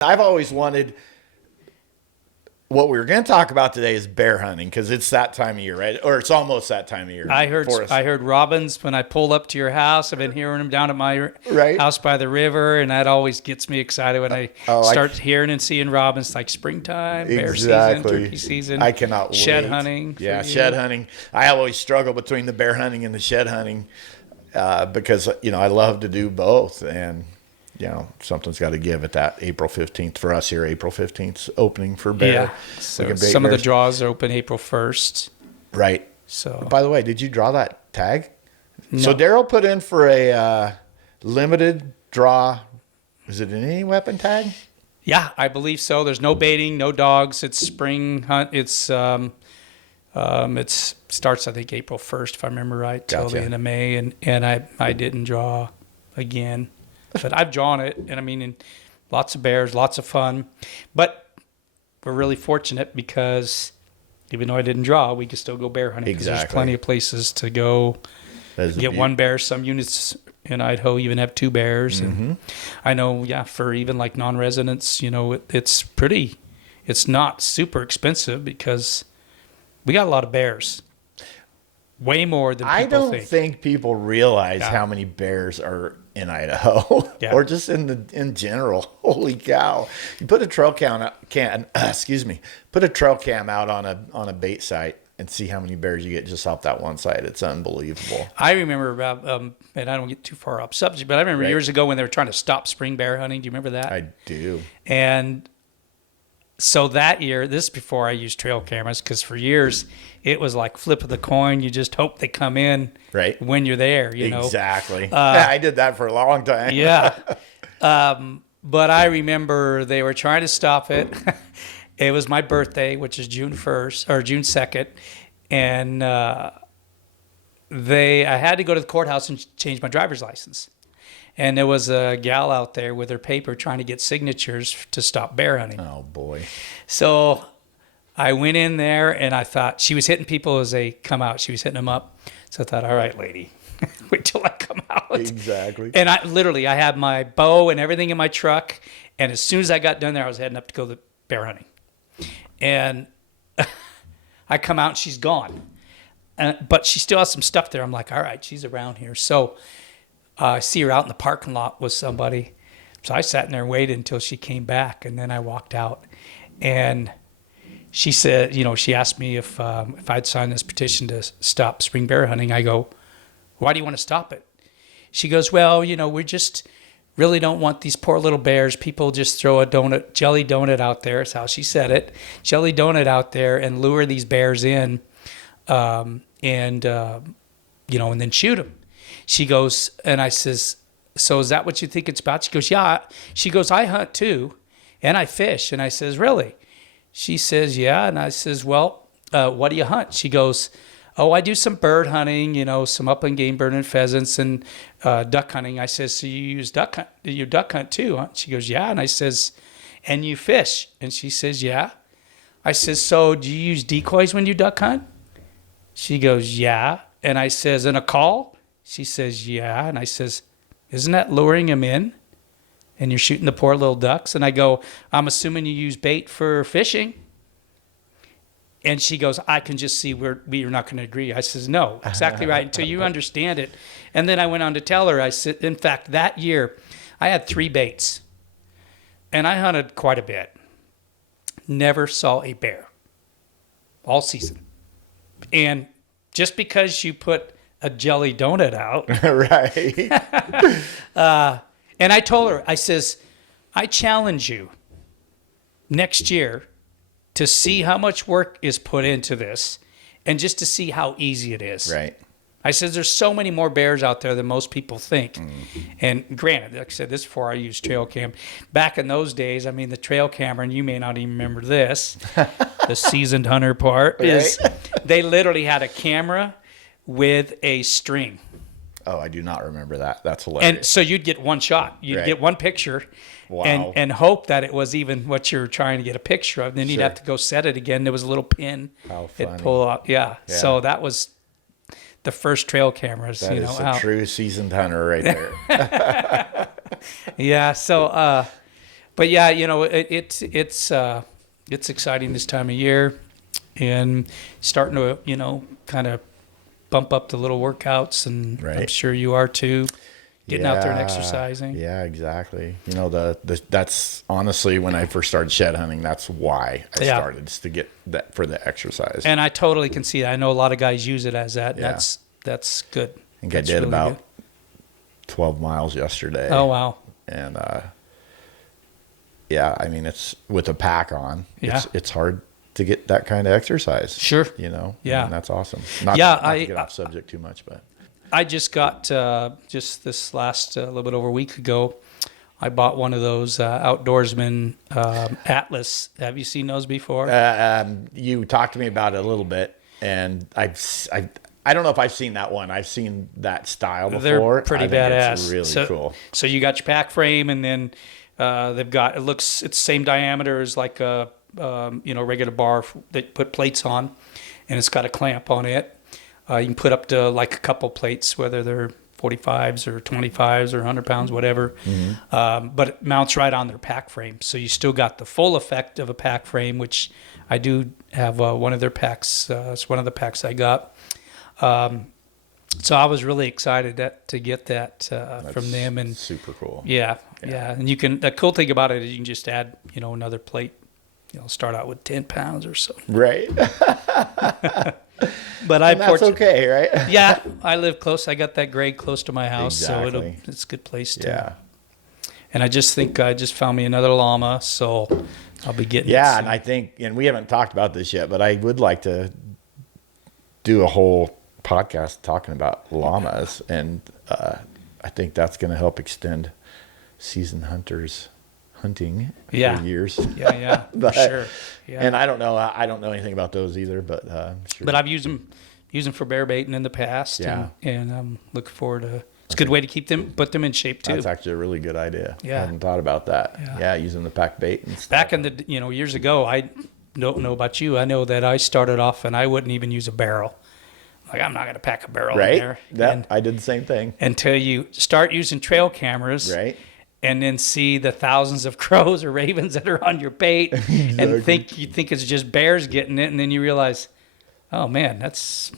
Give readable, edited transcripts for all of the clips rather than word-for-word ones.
I've always wanted. What we were going to talk about today is bear hunting because it's that time of year, right? Or it's almost that time of year for us, I heard robins when I pulled up to your house. I've been hearing them down at my right? house by the river, and that always gets me excited when I Oh, start hearing and seeing robins. Like springtime, bear season, exactly. turkey season. I cannot shed wait. hunting. Yeah, shed hunting. I always struggle between the bear hunting and the shed hunting because I love to do both, and something's got to give at that April 15th for us here. April 15th opening for bear. Yeah. So some of the draws are open April 1st. Right. So, by the way, did you draw that tag? No. So Daryl put in for a limited draw. Is it an any weapon tag? Yeah, I believe so. There's no baiting, no dogs. It's spring hunt. It starts I think April 1st if I remember right till the end of May, and I didn't draw again. But I've drawn it, and lots of bears, lots of fun. But we're really fortunate because even though I didn't draw, we can still go bear hunting. Exactly. There's plenty of places to go get one bear. Some units in Idaho even have two bears. And I know, for even like non-residents, it's not super expensive because we got a lot of bears. Way more than people think. I don't think people realize how many bears are in Idaho or just in general. Holy cow. You put a trail put a trail cam out on a bait site and see how many bears you get just off that one site. It's unbelievable. I remember about, and I don't get too far off subject, but I remember years ago when they were trying to stop spring bear hunting. Do you remember that? I do. And so that year, this is before I used trail cameras, because for years it was like flip of the coin. You just hope they come in when you're there, Exactly. I did that for a long time. Yeah. But I remember they were trying to stop it. It was my birthday, which is June 1st or June 2nd. And I had to go to the courthouse and change my driver's license. And there was a gal out there with her paper trying to get signatures to stop bear hunting. Oh, boy. So I went in there, and I thought she was hitting people as they come out. She was hitting them up. So I thought, all right, lady, wait till I come out. Exactly. And I had my bow and everything in my truck. And as soon as I got done there, I was heading up to go bear hunting. And I come out, and she's gone. But she still has some stuff there. I'm like, all right, she's around here. So I see her out in the parking lot with somebody. So I sat in there and waited until she came back, and then I walked out. And she said, she asked me if I'd signed this petition to stop spring bear hunting. I go, why do you want to stop it? She goes, well, we just really don't want these poor little bears. People just throw a jelly donut out there. That's how she said it. Jelly donut out there and lure these bears in, and then shoot them. She goes, and I says, so is that what you think it's about? She goes, yeah. She goes, I hunt too, and I fish. And I says, really? She says, yeah. And I says, well, what do you hunt? She goes, oh, I do some bird hunting, some upland game bird and pheasants and duck hunting. I says, so you duck hunt too, huh? She goes, yeah. And I says, and you fish? And she says, yeah. I says, so do you use decoys when you duck hunt? She goes, yeah. And I says, and a call? She says, yeah. And I says, isn't that luring them in? And you're shooting the poor little ducks? And I go, I'm assuming you use bait for fishing. And she goes, I can just see we're not going to agree. I says, no, exactly right, until you understand it. And then I went on to tell her, I said, in fact, that year, I had 3 baits. And I hunted quite a bit. Never saw a bear all season. And just because you put a jelly donut out. Right. And I told her, I says, I challenge you next year to see how much work is put into this and just to see how easy it is. Right. I said, there's so many more bears out there than most people think. And granted, like I said, this is before I used trail cam. Back in those days, the trail camera, and you may not even remember this, the seasoned hunter part, is they literally had a camera with a string. Oh, I do not remember that. That's hilarious. And so you'd get one shot. You'd get one picture. Wow. And hope that it was even what you're trying to get a picture of. Then you'd have to go set it again. There was a little pin. How funny. It'd pull out. Yeah. So that was the first trail cameras. That is a true seasoned hunter right there. Yeah. So, But yeah, it's exciting this time of year, and starting to kind of bump up the little workouts, and I'm Right. sure you are too. Getting out there and Yeah. exercising. Yeah, exactly. That's honestly when I first started shed hunting. That's why I Yeah. started, is to get that for the exercise. And I totally can see that. I know a lot of guys use it as that. Yeah. That's good. I think That's I did really about good. 12 miles yesterday. Oh wow. And yeah, I mean, it's with a pack on. Yeah. It's hard to get that kind of exercise. Sure. Yeah. And that's awesome. Yeah, Not to get off subject too much, but I just got just this last little bit over a week ago. I bought one of those Outdoorsman Atlas. Have you seen those before? you talked to me about it a little bit, and I don't know if I've seen that one. I've seen that style before. They're pretty I think badass. It's really cool. So you got your pack frame, and then they've got it's the same diameter as like a regular bar that you put plates on, and it's got a clamp on it. You can put up to like a couple plates, whether they're 45s or 25s or 100 pounds, whatever. But it mounts right on their pack frame. So you still got the full effect of a pack frame, which I do have one of their packs. It's one of the packs I got. So I was really excited to get that from them. And Super cool. yeah. And the cool thing about it is you can just add, another plate, start out with 10 pounds or so. Right. But And that's okay, right? Yeah, I live close. I got that grade close to my house, Exactly. so it's a good place to. Yeah. And I just think I just found me another llama, so I'll be getting. Yeah, it and I think, and we haven't talked about this yet, but I would like to do a whole podcast talking about llamas, and I think that's going to help extend season hunters hunting Yeah. for years. Yeah, But- for sure. Yeah, And I don't know anything about those either, but I'm sure. but I've used them for bear baiting in the past. Yeah. and I'm looking forward to. It's a good way to put them in shape too. That's actually a really good idea. Yeah. I hadn't thought about that. Yeah. Yeah, using the pack bait and stuff. Back in the years ago, I don't know about you. I know that I started off and I wouldn't even use a barrel. Like, I'm not going to pack a barrel in Right? there. That I did the same thing. Until you start using trail cameras. Right? And then see the thousands of crows or ravens that are on your bait, and you think it's just bears getting it, and then you realize, oh man, that's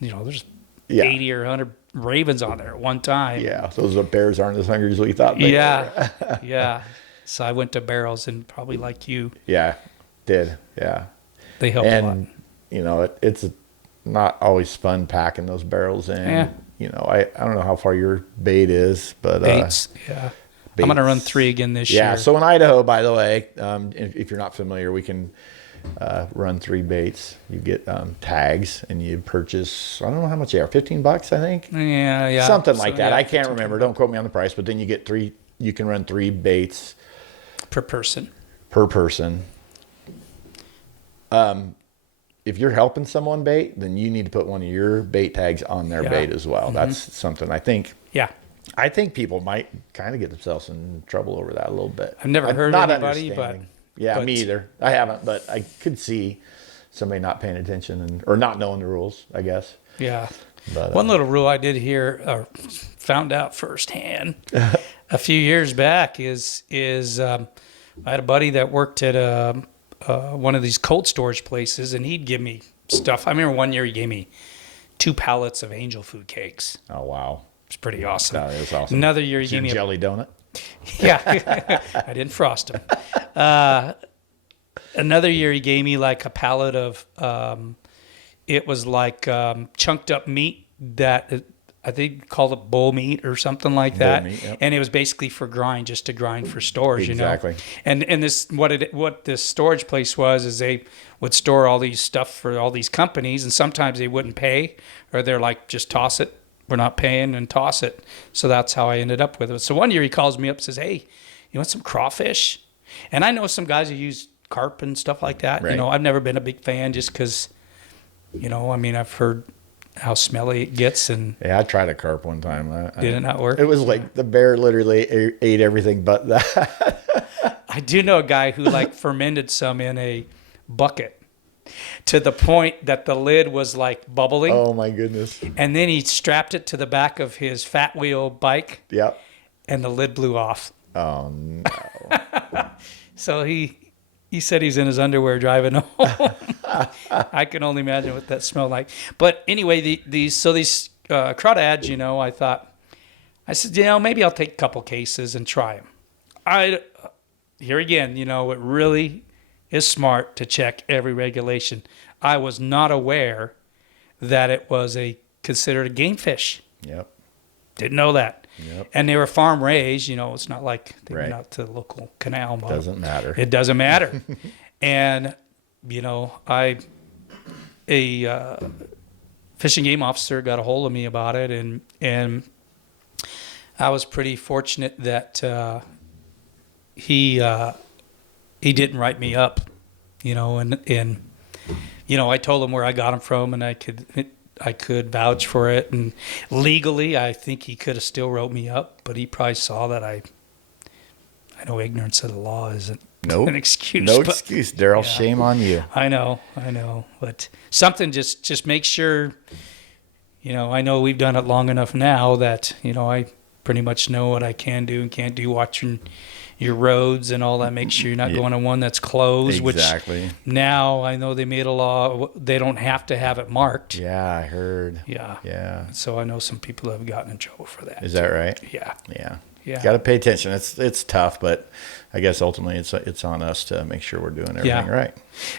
there's Yeah. 80 or 100 ravens on there at one time. Yeah, those bears aren't as hungry as we thought they were. Yeah. So I went to barrels, and probably like you, Yeah, did. Yeah. they help a lot. And, it's not always fun packing those barrels in. Yeah. I don't know how far your bait is, but Baits, yeah. I'm gonna run 3 again this year. yeah. So in Idaho, by the way, if you're not familiar, we can run 3 baits. You get tags, and you purchase. I don't know how much they are. $15, I think. yeah, Something like So, that. yeah, I can't remember. Don't quote me on the price. But then you get 3. You can run 3 baits per person. per person. If you're helping someone bait, then you need to put one of your bait tags on their Yeah. bait as well. That's something I think people might kind of get themselves in trouble over that a little bit. I've never heard not anybody, but- understanding. Yeah, but- me either. I haven't, but I could see somebody not paying attention or not knowing the rules, I guess. Yeah. But One little rule I did hear or found out firsthand a few years back is I had a buddy that worked at one of these cold storage places, and he'd give me stuff. I remember one year he gave me 2 pallets of angel food cakes. oh wow, It's pretty awesome. that is awesome. Another year he Is your gave me jelly donut. yeah, I didn't frost them. Another year he gave me like a pallet of it was like chunked up meat that I think called it bull meat or something like that. meat, yep. And it was basically for just to grind for storage, Exactly. And this what this storage place was is they would store all these stuff for all these companies, and sometimes they wouldn't pay, or they're like, just toss it. We're not paying, and toss it. So that's how I ended up with it. So one year he calls me up and says, "Hey, you want some crawfish?" And I know some guys who use carp and stuff like that. Right. I've never been a big fan just because, I've heard how smelly it gets, and Yeah, I tried a carp one time. did it not work? It was like the bear literally ate everything but that. I do know a guy who like fermented some in a bucket to the point that the lid was like bubbling. Oh my goodness. And then he strapped it to the back of his fat wheel bike, Yep. and the lid blew off. Oh no. So he said he's in his underwear driving home. I can only imagine what that smelled like. But anyway, these crawdads, I said, maybe I'll take a couple cases and try them. Here again, it really is smart to check every regulation. I was not aware that it was considered a game fish. Yep. Didn't know that. Yep. And they were farm raised. It's not like they went Right. out to the local canal. Doesn't matter. It doesn't matter. And fishing game officer got a hold of me about it, and I was pretty fortunate that he didn't write me up, and I told him where I got him from, and I could vouch for it, and legally I think he could have still wrote me up, but he probably saw that I know ignorance of the law isn't Nope. an excuse. No but excuse, Daryl. yeah. Shame on you. I know, but something just make sure. I know we've done it long enough now that I pretty much know what I can do and can't do. Watching your roads and all that, make sure you're not going to one that's closed. Exactly. Which now I know they made a law; they don't have to have it marked. Yeah, I heard. Yeah. Yeah. So I know some people have gotten in trouble for that. Is that right? Yeah. Yeah. Yeah. Got to pay attention. It's tough, but I guess ultimately it's on us to make sure we're doing everything right.